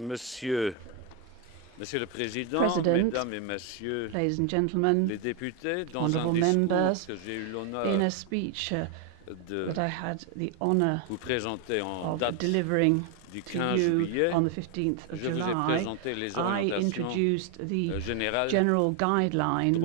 Monsieur le Président, Mesdames et Messieurs ladies and gentlemen, les députés, dans honourable un discours members, que j'ai eu in l'honneur a speech de that I had the honour vous présenter en of date delivering du to 15 you juillet, on the 15th of je vous ai July, présenté les I orientations introduced the générales general guidelines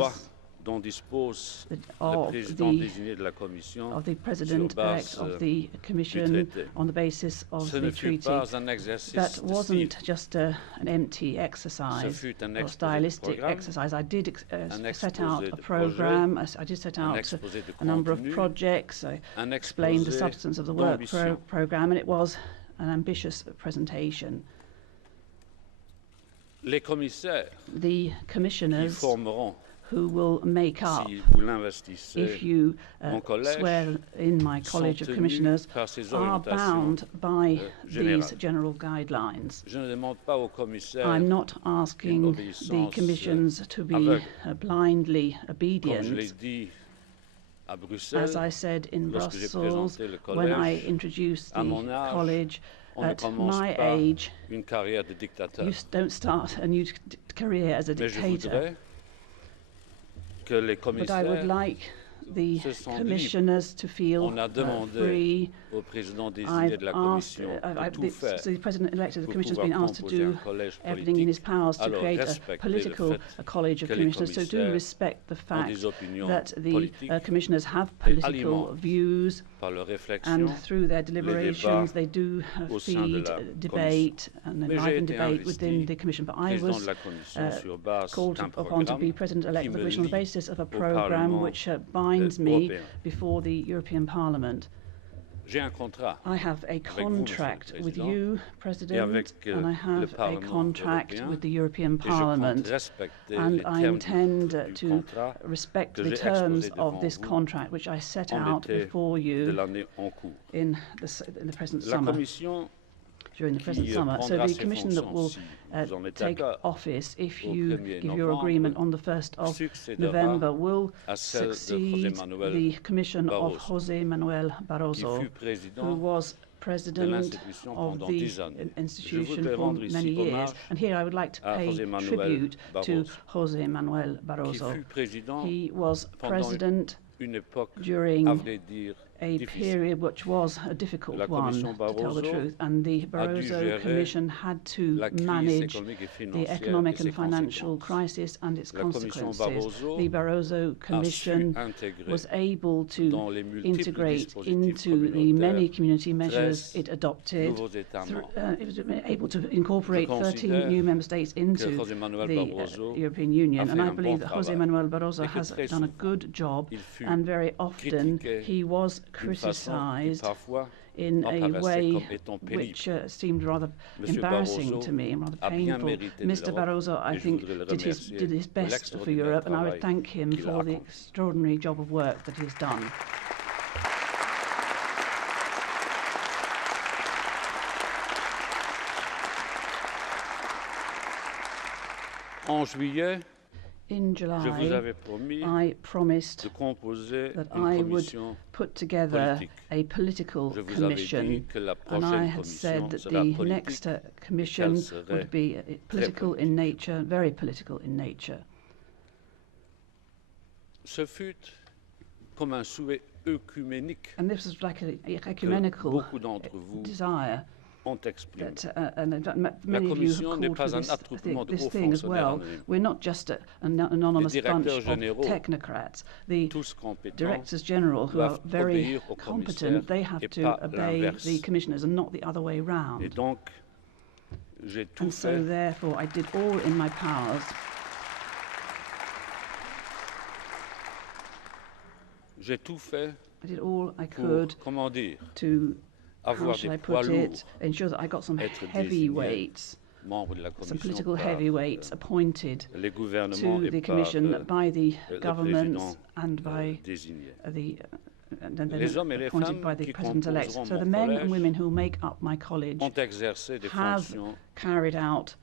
dont dispose le of président désigné de la Commission the sur President-elect base of the du Commission traité. on the basis of Ce the ne fut treaty. pas un exercice That de style. wasn't just an empty Ce exercise fut un or exposé de stylistic programme, exercise. I did un set exposé out de a program, I did set un out exposé de a number of contenu, projects, I un explained the exposé substance of the work d'ambition. program, and it was an ambitious presentation. Les commissaires The qui commissioners formeront, who will make up, si vous l'investissez, if you mon collège, swear in my College of tenus Commissioners, par ces are orientations, bound by générales. these general guidelines. Je ne demande pas aux commissaires, I'm not asking the obéissance, commissions to be aveugle. blindly comme je l'ai obedient. dit à Bruxelles, As I said in lorsque j'ai Brussels, présenté le when I collège, introduced à the mon âge, college, on ne at commence my pas age, une carrière de dictateur. you don't start a new career as a Mais je dictator. voudrais que les But I would commissaires like the se sentent commissioners to feel On a demandé free. au président désigné de la Commission de tout faire the President-elect of the pour Commission has pouvoir been asked to composer do un collège everything in his politique. powers to Alors, create respectez a political le fait college of que les commissioners. So do commissaires respect the ont fact des opinions that the politiques commissioners have et political alimentent views, par leur réflexion and through their deliberations débats they do au sein de feed la debate and Mais j'ai enliven été debate within investi the Commission. But I président was de la Commission sur base called d'un upon to be programme President-elect qui of the me Commission on the lie basis of a au programme Parlement which binds me européen. before the European Parliament. J'ai un contrat I have a vous, contract Monsieur le with Président, you, et President, avec and I le have a Parlement contract européen, with the European et je compte Parlement, respecter and les I termes intend du to contrat respect que the j'ai terms exposé of devant this vous contract which I set en out été before de you l'année en cours. in the present La summer. Commission During the present qui summer. So prendra the ses Commission that will fonctions, si vous en êtes take d'accord, office, if au you 1er give your novembre, agreement on the 1st of succédera November, will à celle de José succeed Manuel the Commission of Barroso, José Manuel qui Barroso, fut who président was de president l'institution of pendant the 10 années. Je institution voudrais for rendre many ici years. hommage And here I would like to à pay José Manuel tribute to Barroso, José Manuel qui Barroso. fut président He was pendant president une époque, during à vrai dire, a difficile. period which was a difficult La one, Commission to tell the Barroso truth, and the a dû Barroso gérer Commission had to la crise manage économique et the financière economic et ses and financial conséquences. crisis and its La Commission consequences. Barroso The Barroso a su Commission intégrer was able to dans les multiples integrate dispositifs into the many communautaires community measures 13 it adopted. nouveaux États membres. It was able to incorporate Je 13 considère new member states into que José Manuel the Barroso European Union, a and fait I un believe bon that José travail, Manuel Barroso et que has très done a souvent, good job, il fut and very often critiqué he was d'une façon qui criticized parfois in a apparaissait way comme étant pénible. which seemed rather Monsieur embarrassing Barroso to me and rather a bien painful. mérité de Mr. l'Europe, Barroso, I et je think, voudrais le did remercier his de best for l'extraordinaire Europe, and I would travail thank him qu'il a for the accompli. extraordinary job of work that he has done. En juillet, In je vous July, avais promis I promised de composer that une I would commission put together politique. a political Je vous avais commission, dit que la and I prochaine had said commission that sera the politique next et commission qu'elle serait would be political politique. in nature, very political in nature. Ce fut comme un souhait œcuménique And this was like an que ecumenical beaucoup d'entre vous desire ont exprimé. that, and many of you have Commission n'est called pas for un this, attroupement de this hauts thing as fonctionnaires well. anonymes. We're not just an anonymous Les bunch directeurs of généraux, technocrats. The tous compétents, directors general, who are doivent very obéir aux competent, commissaires they have et to pas obey l'inverse. the commissioners and not the other way Et round. donc, j'ai tout And so fait therefore I did all in my powers I did all I could pour, comment dire, to, how avoir shall des I poids put lourds, it, ensure that I got some être heavyweights, membres de la some Commission political par heavyweights appointed les gouvernements to et the par Commission by the le governments président and by désigné. the and then Les hommes et les appointed femmes by the qui President-elect. composeront So the mon men and collège women who make up my college ont exercé des have fonctions carried out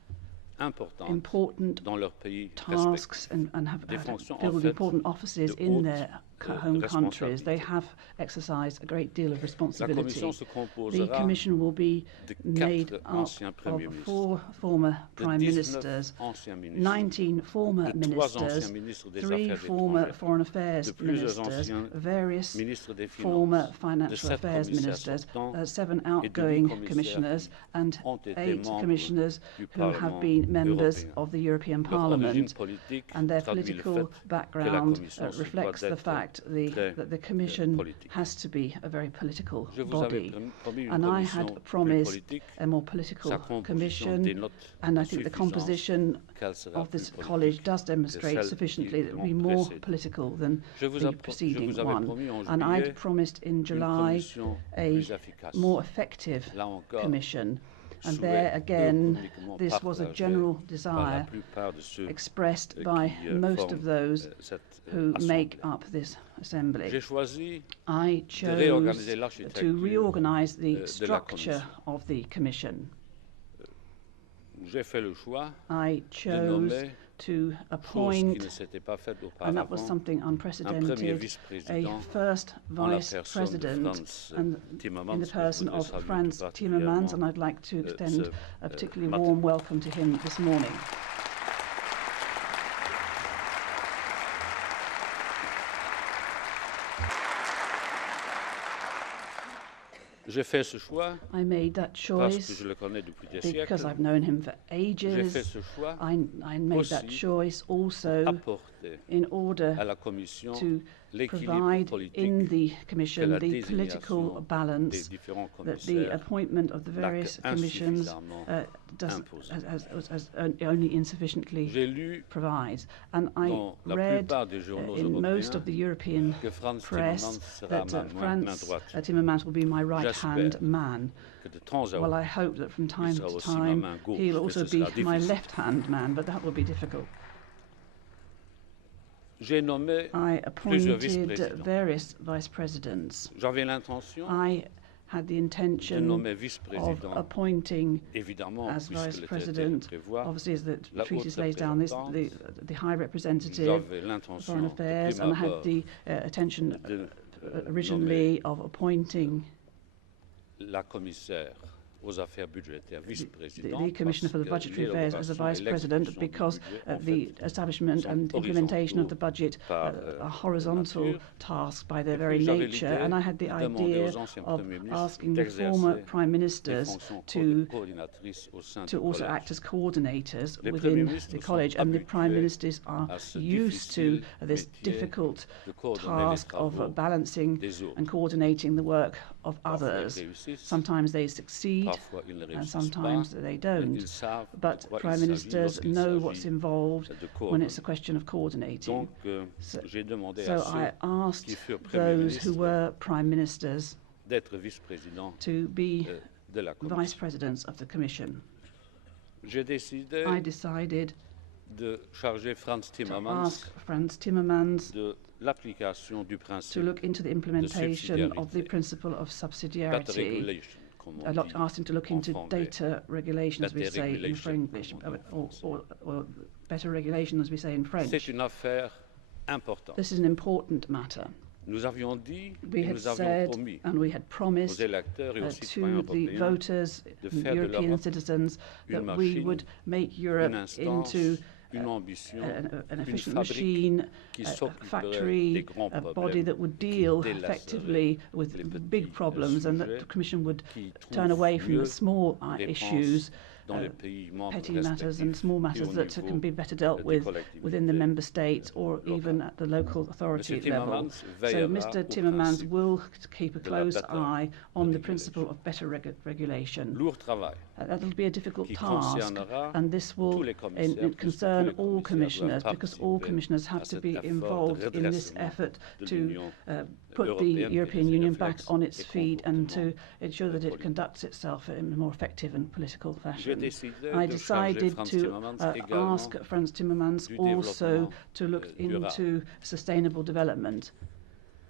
importantes important dans leur pays tasks respectif. and have Des fonctions, en filled fait, important offices de in haute their home countries. They have exercised a great deal of La responsibility. Commission se The composera Commission will be de made 4 up anciens premiers of ministres, 4 former de prime 19 ministers, anciens ministres, 19 former de 3 ministers, anciens ministres des 3 Affaires former étrangères, foreign affairs de plusieurs ministers, anciens various ministres des former Finances, de financial 7 affairs commissaires ministers, sortants 7 et de 8 outgoing commissaires commissioners, and ont été 8 membres commissioners du who have Parlement been members européen. of the European Leur origine Parliament, politique and their traduit le political fait que la background Commission se reflects doit the d'être fact that the Commission has to be a very political Je vous avais body. promis une And I commission had plus promised politique. a more political Sa composition commission, dénote and I think the suffisance composition qu'elle sera of this plus college politique does que demonstrate celles sufficiently qui that it will be l'ont more précédée. political than Je vous the preceding avais one. promis en And juillet I'd promised in une July commission a plus efficace. more effective Là encore, commission. And souhait there again, uniquement this was a partagé general par la desire plupart de ceux expressed qui by most forment, of those cette who make assemblée. up this assembly. J'ai choisi I de chose réorganiser to l'architecture reorganize the de la structure Commission. of the Commission. J'ai fait le choix I de chose nommer, to chose qui appoint, ne s'était pas faite and that was auparavant, something un premier unprecedented, a vice-président first en la vice personne de president, Franz and Timmermans, in the que je person voudrais of saluer Franz tout Timmermans, particulièrement, and I'd like to extend ce a particularly matin. warm welcome to him this morning. J'ai fait ce choix I made that parce que choice je le connais depuis des because siècles. I've known him for J'ai fait ages. ce choix I made that aussi choice also apporter in order à la Commission to l'équilibre provide in politique the que Commission la the political désignation des balance différents that the commissaires appointment of the various commissions insuffisamment does imposé. as only insufficiently J'ai lu provides. And I dans la read plupart des journaux in most of the européens European que Franz press Timmermans sera that ma main Franz droite. Timmermans will be my right-hand J'espère man. Que de temps à Well, autre, I hope that from time sera to aussi ma time main gauche, he'll mais also ce be sera my difficile. left-hand man, but that will be difficult. J'ai nommé I plusieurs appointed vice-présidents. various vice presidents. J'avais l'intention I had the de intention nommer of vice-président, appointing évidemment, as puisque vice le traité le president, prévoit. obviously as the La treaties haute lays down this, représentante. the High Representative J'avais for l'intention Foreign de Affairs, prime and I had abord the attention de originally of appointing la commissaire aux affaires budgétaires the vice-présidente. Commissioner for the parce que Budgetary Affairs as a l'élaboration vice et president l'exécution du because budget, en the fait, establishment sont and implementation of the horizontaux budget par, are horizontal nature. tasks by their Et very puis j'avais nature, l'idée and I had the de demander idea aux anciens of premiers ministres asking the former d'exercer prime des ministers fonctions to coordinatrices au sein to du also collège. act as coordinators Les within premiers ministres the sont college, and the prime habitués ministers are à ce used to difficile this métier difficult de coordonner les task travaux of balancing des autres. and coordinating the work of Parfois, others. ils réussissent, Sometimes they succeed, parfois, ils ne and réussissent sometimes pas, they mais don't. ils savent de But quoi prime il s'agit ministers lorsqu'il know what's s'agit involved de when it's a coordonner. question of coordinating. Donc, So- j'ai demandé So à I ceux qui asked furent premiers those who ministres were prime ministers d'être vice-présidents to be de la vice Commission. presidents of the Commission. J'ai décidé I decided de charger Franz to Timmermans ask Franz Timmermans de l'application du to principe look into the implementation of the subsidiarité. principle of data subsidiarity. regulation, comme I on dit. asked him to look en into franglais. data regulation, as we Data say in regulation, English, comme on dit en or better regulation, as we say in C'est French. une affaire importante. This is an important matter. Nous avions dit We et had nous avions said promis and we had aux promised électeurs et aux citoyens to the européens voters, de faire de European l'Europe citizens, une that we machine, would make Europe une instance, into une ambition, an une efficient fabrique machine, qui a s'occuperait factory, des grands a body problèmes, that would qui deal délasserait effectively with les big petits problems, and that sujets, the Commission would qui turn trouve away from mieux the small les issues, dans les pays membres petty matters and respectifs small et matters au that niveau can be better dealt des with collectivités within the member states or locales. even at the local authority Monsieur level. Timmermans So veillera Mr. au Timmermans principe will keep a de la close better eye on the regulation. principle of better regulation. Lourd travail That'll be a difficult qui task, concernera and this tous will les commissaires, puisque concern tous les all commissaires commissioners, doivent because all participer commissioners à have to cet be effort de involved in this redressement effort de to l'Union put the européenne et European de ses Union back réflexes on its et feet and to comportements ensure that it politiques. conducts itself in a more effective and political J'ai fashion. décidé I de charger decided Franz to Timmermans également ask Franz Timmermans du also développement to look durable. into sustainable development.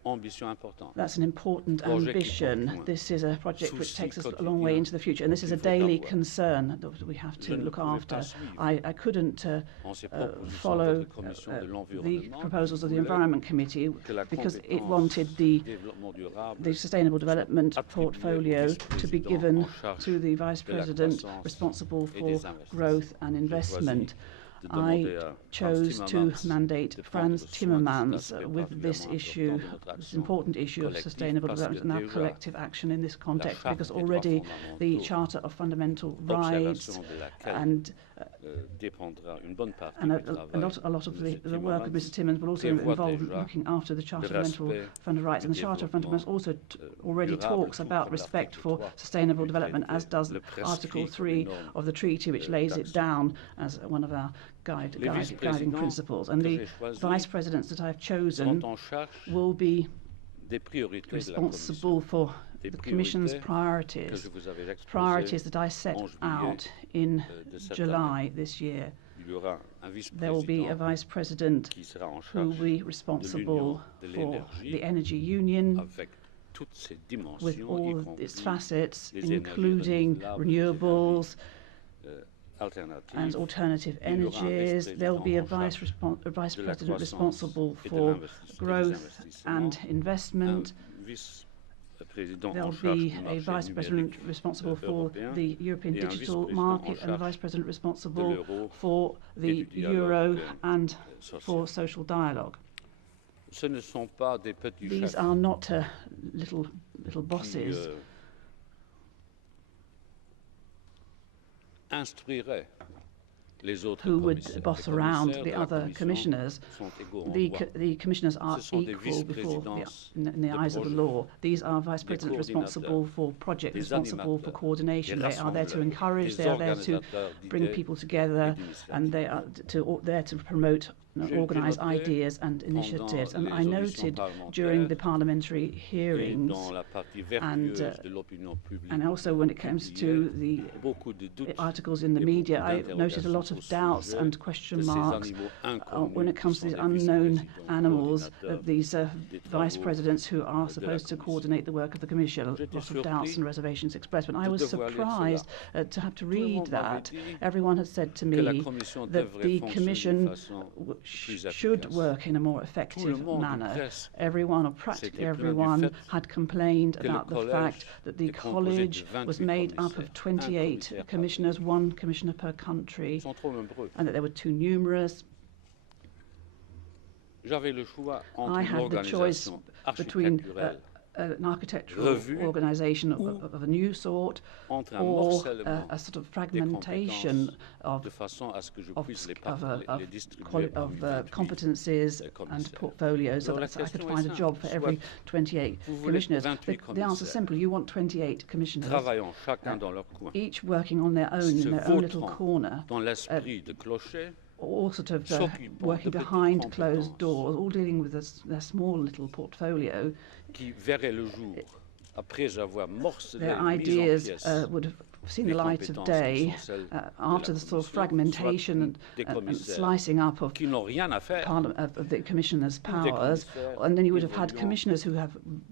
ambition importante. That's an important Projet qui ambition. porte loin. This is a project which Souci takes us a quotidien long way into the future, and this is a qu'il faut daily avoir. concern that we have Je to ne look pouvais after. pas suivre I couldn't en ces propositions follow de la Commission de the l'environnement proposals of the qui voulait Environment Committee que la because it compétence wanted développement durable the Sustainable Development attribuée au portfolio to be vice-président given en charge to the Vice de la President croissance responsible et for des investissements. growth and J'ai investment. choisi de I demander à chose Frans to Timmermans mandate de prendre Frans soin de cet Timmermans aspect with this particulièrement issue, important de notre this action important issue of collective, sustainable parce que development and our déjà collective action in this context, Charte because des droits already the fondamentaux, Charter of Fundamental Rights observation de laquelle and dépendra une bonne partie and du a travail lot of de the work of Timmermans Mr. Timmons will also prévoit involve déjà looking after the Charter of Fundamental respect Fundamental Rights. And the du Charter of développement, Fundamentals also already durable, talks tout about comme respect l'article for 3 sustainable du development, as traité does le Article prescrit 3 comme une of the treaty, which norme lays it d'action. down as one of our guiding vice-présidents principles. And que the j'ai choisis vice presidents that I've seront chosen en charge will be des priorités de la responsible Commission, for des the Commission's priorités que priorities, je vous avais exposées priorities that I set en juillet, out in de cette July this year. Il y aura un There will be a vice-président vice president qui sera en who will charge be responsible de for l'énergie the energy union avec toutes ses dimensions, with y all compris its facets, les énergies including renouvelables, les renewables alternatives. and alternative Il y aura un energies. There will be a vice-président en vice de la president croissance responsible et de for l'investissement. growth and Un investment. vice-président There en will charge be du a marché vice president numérique responsible for européen the European et un digital vice-président market en and a charge vice president de responsible l'euro for et the du euro dialogue and social. for social dialogue. Ce ne sont pas des petits These chefs are not little qui bosses instruiraient les autres who would commissaires. boss Les around commissaires the de la other Commission commissioners. sont égaux en The, droit. the commissioners are Ce sont des equal before vice-présidences in the de eyes of the projet, law. These are vice presidents responsible coordinateurs, for project, des responsible for animateurs, coordination. des They are there to rassembleurs, encourage, des they are there to organisateurs bring d'idées people together, et and they are there to promote J'ai organise noté ideas and initiatives. And les I noted during the parliamentary et hearings dans la partie and, vertueuse de l'opinion publique, and also when it comes to the beaucoup de doutes articles in the et media, beaucoup I noted a lot d'interrogations of au doubts sujet and question de ces marks animaux when it inconnus comes qui to sont these des unknown vice-présidents, animals, coordinateurs these des vice travaux presidents who are de la supposed to Commission. coordinate the work of the Commission. A lot J'étais of doubts surpris and reservations expressed, but I de was devoir lire surprised cela. to have to Tout le read monde m'avait that. dit Everyone had said to que la me Commission that devrait the fonctionner de Commission façon plus should efficace. work in a more Tout le effective monde, manner. presque, Everyone, or practically s'était plaint du everyone, fait had complained que le about the collège fact that the est composé de college 28 was made up of commissaires, 28 commissaire par commissioners, one commissioner per country, Ils sont trop nombreux. and that they were too numerous. J'avais le choix I entre une had the choice organisation between architecturale an architectural revue organisation of a new sort entre un or morcellement a sort of des fragmentation compétences de façon à ce que je puisse les distribuer parmi 28 competencies and commissaires. portfolios so Alors, la that I could question est find a job for simple. every Soit 28 vous voulez commissioners. 28 The answer is commissaires simple. You want 28 commissioners, travaillant chacun dans leur coin, each working on their own, se in their own little vautrant corner, dans l'esprit de clocher, all sort of s'occupant working de petites behind closed compétences doors, all dealing with their small little portfolio. qui verrait le jour après avoir morcelé, Their mis en ideas pièces would have seen les the light of compétences qui day sont celles de after la the sort of Commission, fragmentation soit des and commissaires slicing up of qui n'ont rien à faire, of the commissioners' ou des powers, commissaires and then you would qui have had évoluant commissioners who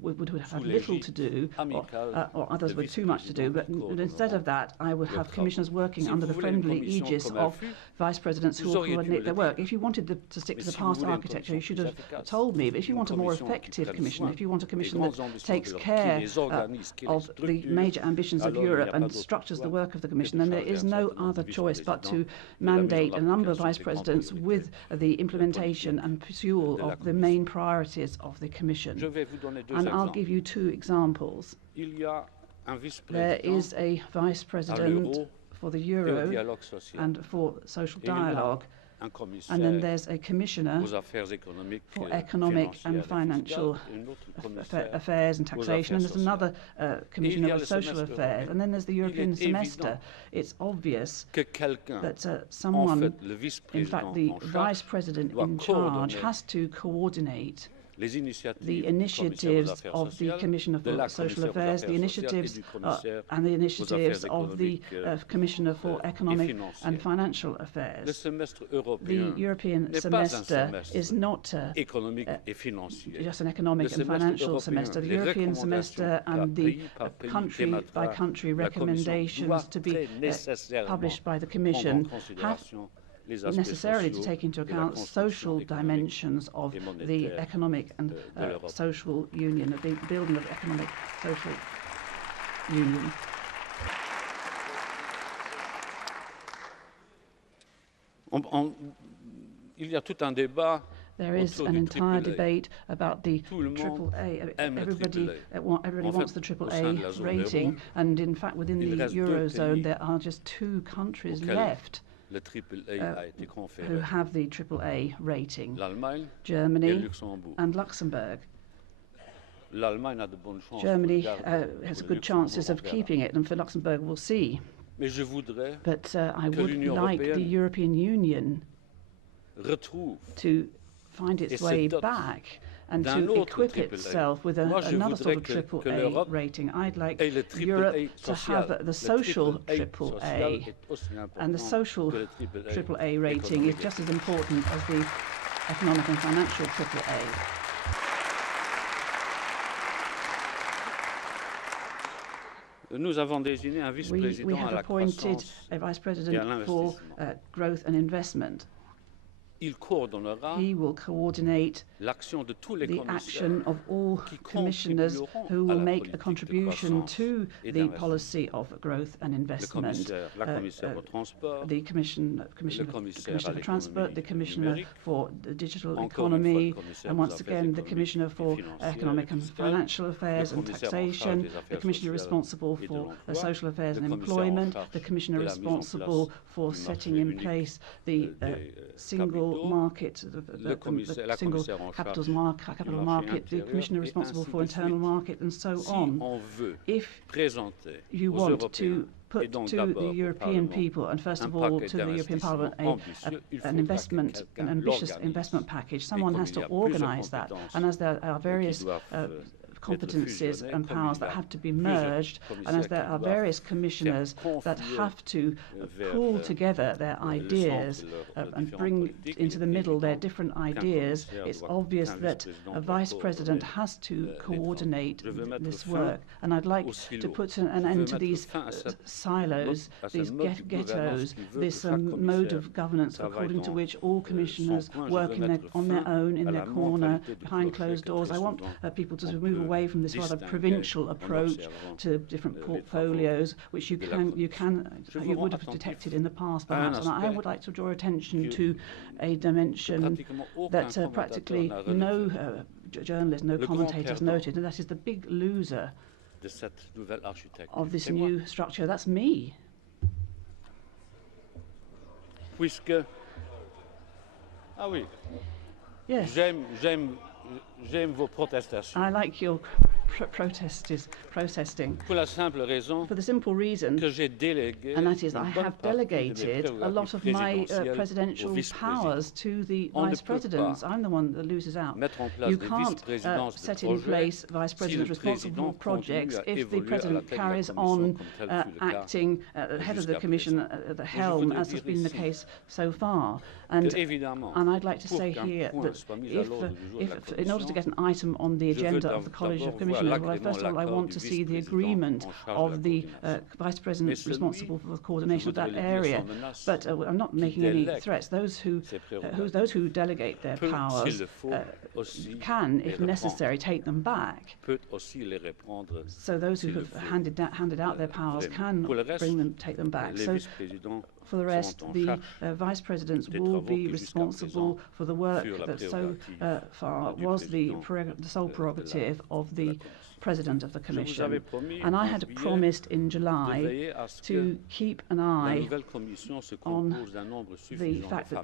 would have had sous little to l'égide do, amicale or others de with too much to do. But vice-présidents instead of that, I would de have travaux. commissioners working Si under vous the voulez une friendly commission aegis comme of elle fut, vice presidents who vous will auriez dû coordinate me their le work. dire. If you wanted to stick Mais to the si vous past voulez une architecture, you commission should have plus efficace, told me. But if you une want a more commission qui effective prenne commission, soin if you want a des commission grandes that ambitions takes de l'Europe, care qui les organise, qui les of the structure, major ambitions of alors il n'y a Europe pas and d'autre structures the choix work of the que Commission, de then there charger is un no certain nombre other de choice but to vice-présidents de la mise en mandate a number of application vice des grandes presidents with priorités the implementation politiques and pursuit de la of the Commission. main priorities of the Commission. Je vais vous donner deux And I'll exemples. give you two examples. Il y a un There vice-président is a vice à president l'euro for the et au Euro dialogue social. and for social Et il y a dialogue, un and then commissaire there's a commissioner aux affaires économiques, for economic financières and et financial fiscales, et un autre commissaire affairs and taxation, and affaires there's another commissioner y a with le social semestre affairs, européen. and then there's the Il European est semester. évident It's obvious que quelqu'un, that en someone, fait, le in vice-président fact, the en charge, vice president doit in charge coordonner has to coordinate les initiatives the initiatives of the Commissioner for Social Affairs, the initiatives and the initiatives of the Commissioner for Economic and Financial Affairs. Le semestre européen The European n'est pas un semester is semestre not économique et financier. just an economic and financial semester. The European semester and the country-by-country recommendations to be published by the Commission have necessarily to take into account social dimensions of the economic and social union, of the building of economic social union. Il y a tout un débat. There is an entire debate about the AAA. Everybody wants the AAA rating, and in fact, within the Eurozone, there are just 2 countries left who have the AAA rating: Germany and Luxembourg. Germany has good chances of keeping it, and for Luxembourg, we'll see. But I would like the European Union to find its way back and to equip itself with another sort of AAA rating. I'd like Europe to have the social AAA, and the social AAA rating is just as important as the economic and financial AAA. We have appointed a Vice President for Growth and Investment. He will coordinate the action of all commissioners who will make a contribution to the policy of growth and investment. The Commissioner for Transport, the Commissioner for the Digital Economy, and once again the Commissioner for Economic and Financial Affairs and Taxation, the Commissioner responsible for Social Affairs and Employment, the Commissioner responsible for setting in place the single market, the single capital market, the Commissioner responsible for internal market, and so on. If you want to put to the European people, and first of all to the European Parliament, an ambitious investment package, someone has to organise that. And as there are various competencies and powers that have to be merged, and as there are various commissioners that have to pull together their ideas and bring into the middle their different ideas, it's obvious that a vice president has to coordinate this work. And I'd like to put an end to these silos, these ghettos, this mode of governance according to which all commissioners work on their own, in their corner, behind closed doors. I want people to move away from this rather provincial approach to different portfolios, which you would have detected in the past, perhaps. And I would like to draw attention to a dimension that practically no journalist, no commentators noted, and that is the big loser of this new structure. That's me. Yes. I like your protesting for the simple reason, and that is I have delegated a lot of my presidential powers to the vice presidents. I'm the one that loses out. You can't set in place vice presidents responsible for projects if the president carries on acting head of the commission at the helm, as has been the case so far. And I'd like to say here that if in order to get an item on the agenda of the College of Commissioners, well, first of all, I want to see the agreement of the Vice President responsible for the coordination of that area. But I'm not making any threats. Those who delegate their powers can, if necessary, take them back. So those who have handed out their powers can take them back. So for the rest, the vice presidents will be responsible for the work that so far was the sole prerogative of the President of the Commission. And I had promised in July to keep an eye on the fact that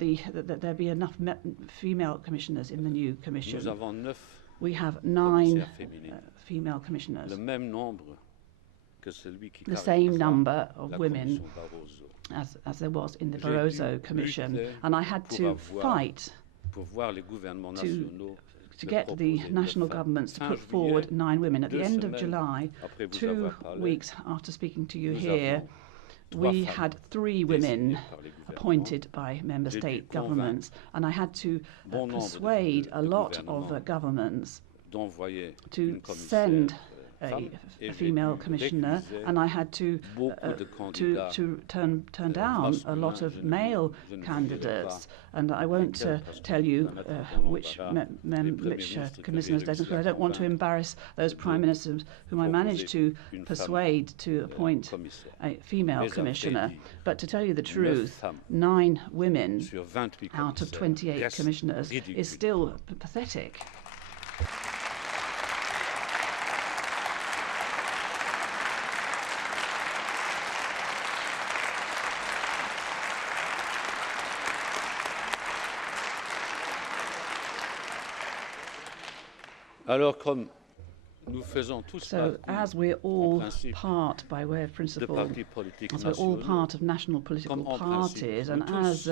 there be enough female commissioners in the new Commission. We have 9 female commissioners, the same number of women as there was in the Barroso Commission, and I had to fight to get the national governments to put forward 9 women. At the end of July, 2 weeks after speaking to you here, we had 3 women appointed by member state governments, and I had to persuade a lot of governments to send a female commissioner, and I had to turn down a lot of male candidates. And I won't tell you which commissioners, because I don't want to embarrass those prime ministers whom I managed to persuade to appoint a female commissioner. But to tell you the truth, 9 women out of 28 commissioners is still pathetic. So, as we're all part, by way of principle, as we're all part of national political parties, and as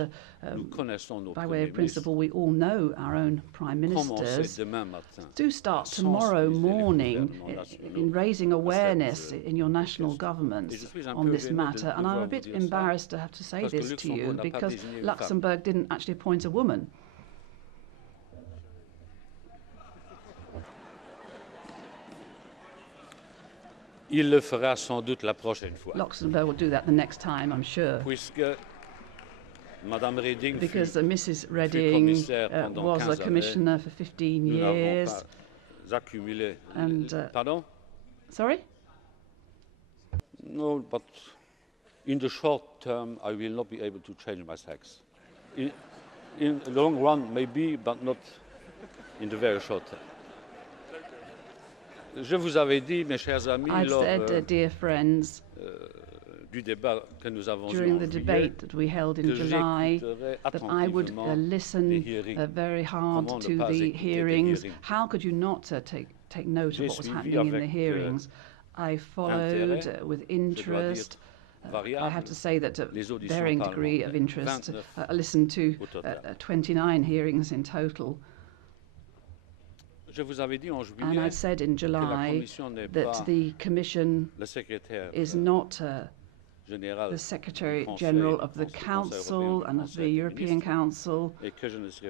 by way of principle we all know our own prime ministers, do start tomorrow morning in raising awareness in your national governments on this matter. And I'm a bit embarrassed to have to say this to you, because Luxembourg didn't actually appoint a woman. Il le fera sans doute la prochaine fois. Luxembourg will do that the next time, I'm sure. Puisque Madame Reding because Mrs. Reding was a commissioner for 15 years. And, pardon? Sorry? No, but in the short term, I will not be able to change my sex. In the long run, maybe, but not in the very short term. Je vous avais dit, mes chers amis, dear friends, du débat que nous avons during the debate that we held in July, that I would listen very hard to the hearings. How could you not take note of what was happening in the hearings? I followed with interest. I have to say that a varying degree of interest. I listened to 29 hearings in total. And I said in July that the Commission is not the Secretary General of the Council and of the European Council,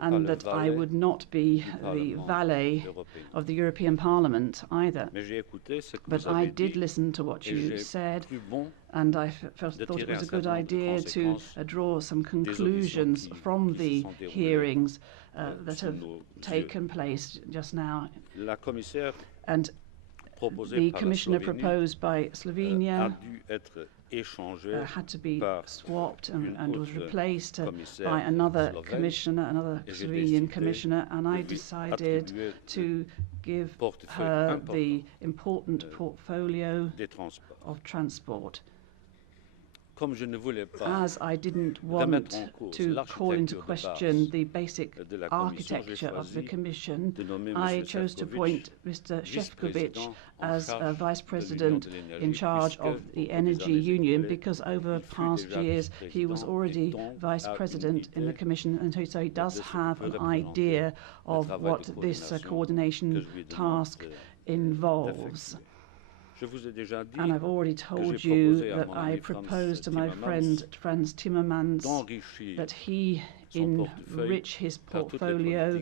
and that I would not be the valet of the European Parliament either. But I did listen to what you said, and I thought it was a good idea to draw some conclusions from the hearings that have taken place just now. And the Commissioner proposed by Slovenia had to be swapped and was replaced by another commissioner, another Slovenian commissioner, and I decided to give her the important portfolio of transport. As I didn't want to call into question the basic architecture of the Commission, I chose to appoint Mr. Šefčovič as Vice President in charge of the Energy Union, because over past years he was already Vice President in the Commission, and so he does have an idea of what this coordination task involves. And I've already told you that I proposed to my friend Frans Timmermans that he enrich his portfolio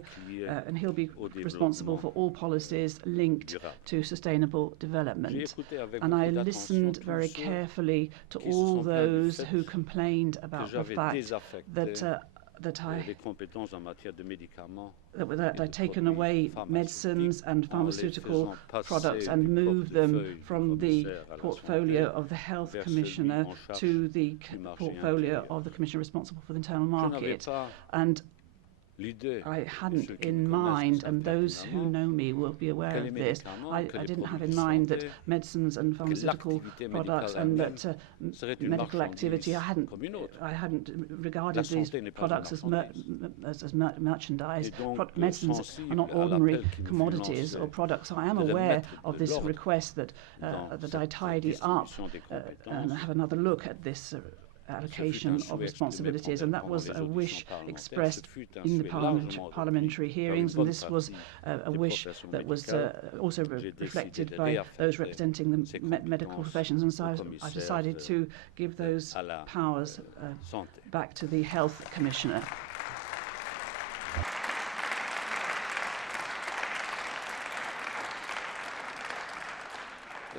and he'll be responsible for all policies linked to sustainable development. And I listened very carefully to all those who complained about the fact that I'd taken away medicines and pharmaceutical products and moved them from the portfolio of the Health Commissioner to the portfolio of the Commissioner responsible for the internal market. And I hadn't in mind, and those who know me will be aware of this, I didn't have in mind that medicines and pharmaceutical products and that medical activity, I hadn't regarded these products as merchandise. Medicines are not ordinary commodities or products. So I am aware of this request that I tidy up and have another look at this allocation of responsibilities, and that was a wish expressed in the parliamentary hearings, and this was a wish that was also reflected by those representing the medical professions, and so I decided to give those powers back to the Health Commissioner.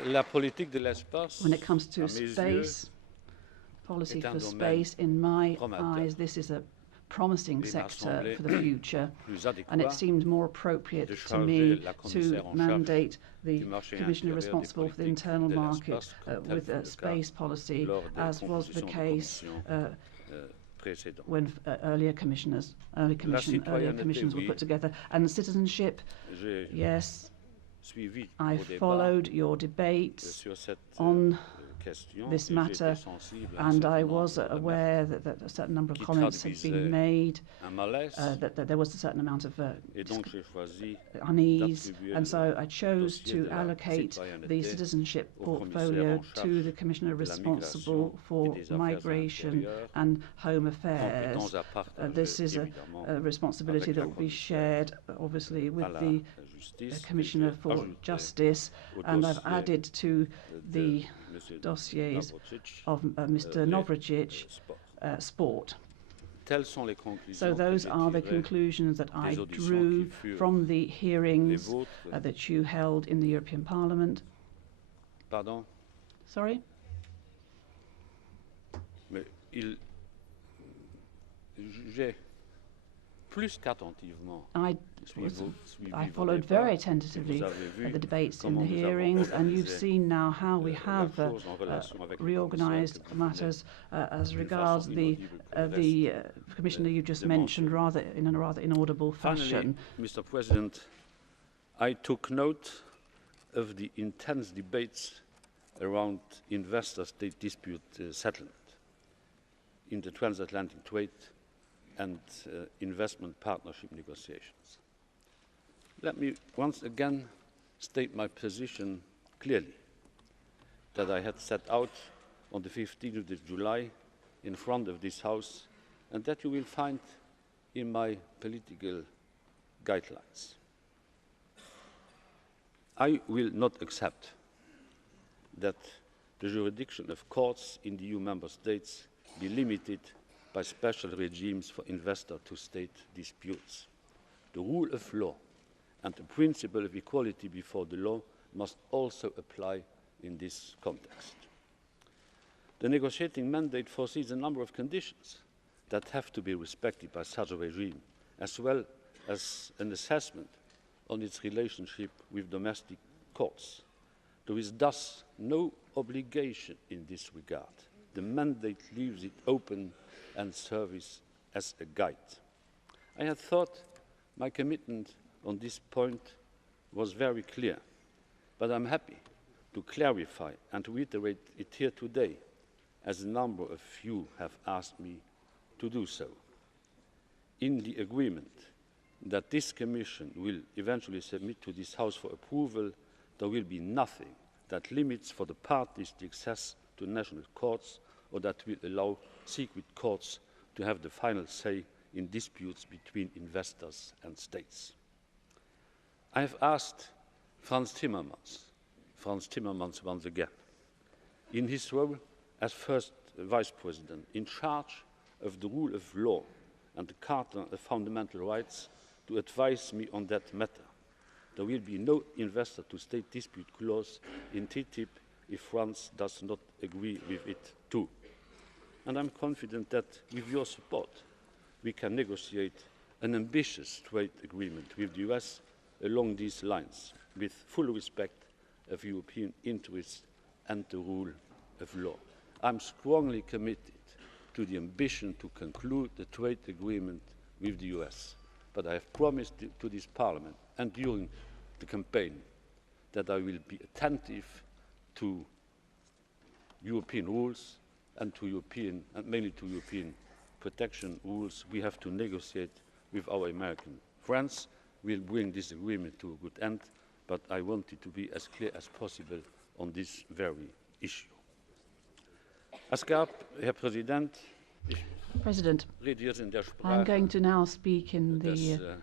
When it comes to space, policy for space, in my eyes, this is a promising sector for the future, and it seemed more appropriate to me to mandate the Commissioner responsible for the internal market with a space policy, as was the case when earlier commissions were put together. And citizenship, yes, I followed your debate on this matter, and I was aware that a certain number of comments had been made, that there was a certain amount of unease, and so I chose to allocate the citizenship portfolio to the Commissioner responsible for migration and home affairs. This is a responsibility that will be shared, obviously, with the Commissioner for Justice, and I've added to the dossiers of Mr. Navracsics sport. So those are the conclusions that I drew from the hearings that you held in the European Parliament. Pardon? Sorry? I followed very attentively the debates in the hearings, and you've seen now how we have reorganised matters as regards the Commissioner you just mentioned, in a rather inaudible fashion. Finally, Mr. President, I took note of the intense debates around investor-state dispute settlement in the transatlantic trade and investment partnership negotiations. Let me once again state my position clearly, that I had set out on the 15th of July in front of this House, and that you will find in my political guidelines. I will not accept that the jurisdiction of courts in the EU member states be limited by special regimes for investor-to-state disputes. The rule of law and the principle of equality before the law must also apply in this context. The negotiating mandate foresees a number of conditions that have to be respected by such a regime, as well as an assessment on its relationship with domestic courts. There is thus no obligation in this regard. The mandate leaves it open and serves as a guide. I had thought my commitment on this point was very clear, but I'm happy to clarify and reiterate it here today, as a number of you have asked me to do so. In the agreement that this Commission will eventually submit to this House for approval, there will be nothing that limits for the parties the access to national courts, or that will allow secret courts to have the final say in disputes between investors and states. I have asked Frans Timmermans once again, in his role as first Vice President in charge of the rule of law and the Charter of Fundamental Rights, to advise me on that matter. There will be no investor-to-state dispute clause in TTIP if France does not agree with it too. And I'm confident that with your support, we can negotiate an ambitious trade agreement with the US along these lines, with full respect of European interests and the rule of law. I'm strongly committed to the ambition to conclude the trade agreement with the US, but I have promised to this Parliament and during the campaign that I will be attentive to European rules and mainly to European protection rules we have to negotiate with our American friends. We'll bring this agreement to a good end, but I wanted to be as clear as possible on this very issue. Herr Präsident, President, rede jetzt in der I'm going Sprache to now speak in des the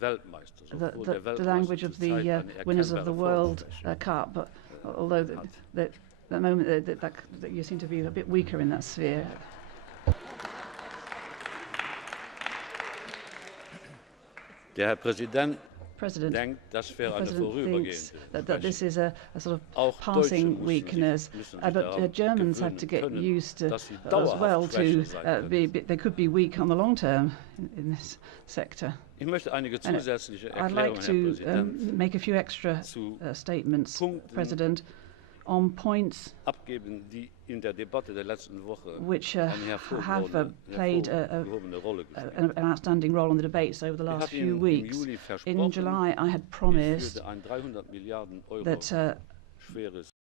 Weltmeisters, obwohl der the Weltmeister language of zurzeit the eine winners of the erkennbare World Formschwäche Cup, but although that moment that you seem to be a bit weaker in that sphere. Der Herr Präsident President, denkt, das wäre the eine President thinks vorübergehende that this is a sort Auch of passing Deutsche weakness, müssen sich but daran Germans have to gewöhnen get können, used to dass sie as dauerhaft well schwächer to sein können. they could be weak on the long term in this sector. Ich möchte einige And zusätzliche I'd like Erklärungen, to Herr Präsident, make a few extra zu statements, Punkten President, on points abgeben, die in der Debatte der letzten Woche which eine have played hervorgehobene Rolle gespielt. an outstanding role in the debates over the Ich last hatte few Ihnen im weeks. Juli In versprochen, July, I had ich promised würde ein 300 Milliarden Euro that schweres